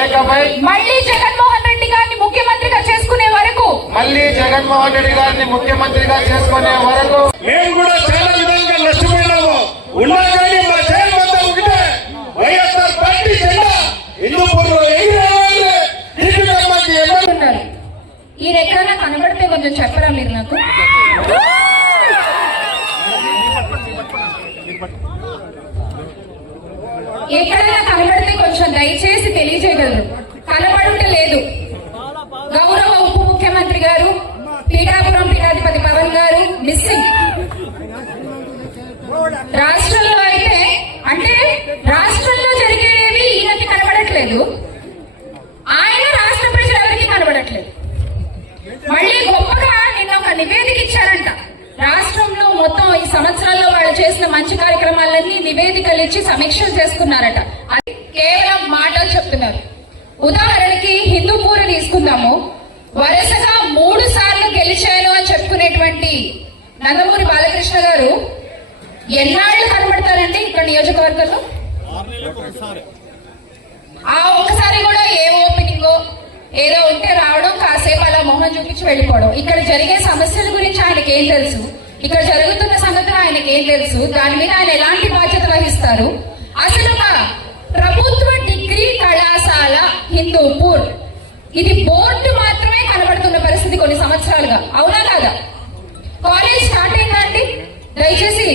ఏకమై మళ్ళీ జగన్మోహన్ రెడ్డి గారిని ముఖ్యమంత్రిగా చేసుకునే వరకు మేము కూడా చాలా విధంగా నష్టపోయినాము. ఉన్నా కానీ మా జగన్ ఒకటే వైఎస్ఆర్ పార్టీ జెండా హిందూపూర్లో ఈ ఎక్కడైనా కనబడితే కొంచెం చెప్పరా మీరు నాకు? ఎక్కడైనా కనబడితే కొంచెం దయచేసి తెలియజేయగలరు. కనబడుట లేదు. గౌరవ ఉప ముఖ్యమంత్రి గారు, పీఠాపురం పీఠాధిపతి పవన్ గారు మిస్సింగ్. రాష్ట్రంలో అయితే అంటే రాష్ట్రంలో జరిగేవి ఈయనకి కనబడట్లేదు, ఆయన రాష్ట్ర ప్రజలెవరికి కనబడట్లేదు. మళ్ళీ గొప్పగా నిన్న ఒక నివేదిక ఇచ్చారంట. రాష్ట్రంలో మొత్తం ఈ సంవత్సరాల్లో వాళ్ళు చేసిన మంచి కార్యక్రమాలన్నీ నివేదికలు ఇచ్చి సమీక్షలు చేసుకున్నారట. అది కేవలం మాటలు చెప్తున్నారు. ఉదాహరణకి హిందూపూర్ తీసుకుందాము. వరుసగా 3 సార్లు గెలిచాను అని చెప్పుకునేటువంటి నందమూరి బాలకృష్ణ గారు ఎన్నాళ్ళు కనబడతారండి ఇక్కడ నియోజకవర్గంలో? ఆ ఒక్కసారి కూడా ఏ ఓపెనింగో ఏదో ఉంటే రావడం, కాసేపు అలా మొహం చూపించి వెళ్ళిపోవడం. ఇక్కడ జరిగే సమస్యల గురించి ఆయనకి ఏం తెలుసు? ఇక్కడ జరుగుతున్న సంగతులు ఆయనకి ఏం తెలుసు? దాని మీద ఆయన ఎలాంటి బాధ్యత వహిస్తారు? అసలు ఒక ప్రభుత్వ డిగ్రీ కళాశాల హిందూపూర్, ఇది బోర్డు మాత్రమే కనబడుతున్న పరిస్థితి కొన్ని సంవత్సరాలుగా. అవునా కాదా? కాలేజ్ స్టార్ట్ అయిందా అండి? దయచేసి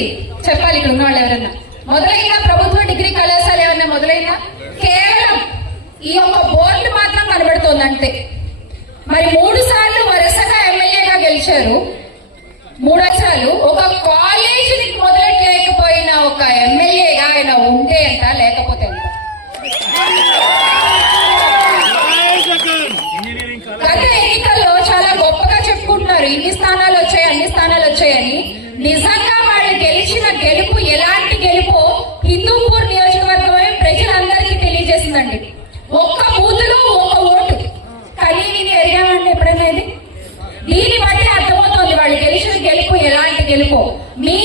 చెప్పాలి ఇక్కడ ఉన్న వాళ్ళు ఎవరన్నా. మొదలైందా ప్రభుత్వ డిగ్రీ కళాశాల? ఏమన్నా మొదలైందా? కేవలం ఈ యొక్క బోర్డు మాత్రం కనబడుతోందంటే. మరి 3 సార్లు వరుసగా ఎమ్మెల్యేగా గెలిచారు. 3 సార్లు ఒక కాలేజీని మొదలెట్టలేకపోయిన ఒక ఎమ్మెల్యేగా ఆయన ఉంటే ఎంత, లేకపోతే ఎంత? గత ఎన్నికల్లో చాలా గొప్పగా చెప్పుకుంటున్నారు, ఇన్ని స్థానాలు వచ్చాయి, అన్ని స్థానాలు వచ్చాయని. నిజంగా వాళ్ళు గెలిచిన గెలుపు ఎలాంటి గెలుపో హిందూపూర్ నియోజకవర్గమే ప్రజలందరికీ తెలియజేసిందండి. ఒక్క బూతులో ఒక ఓటు కానీ ఎరిగామండి ఎప్పుడైనా? ఇది దీన్ని బట్టి అర్థమవుతోంది వాళ్ళు గెలిచిన గెలుపు ఎలాంటి గెలుపు. మీ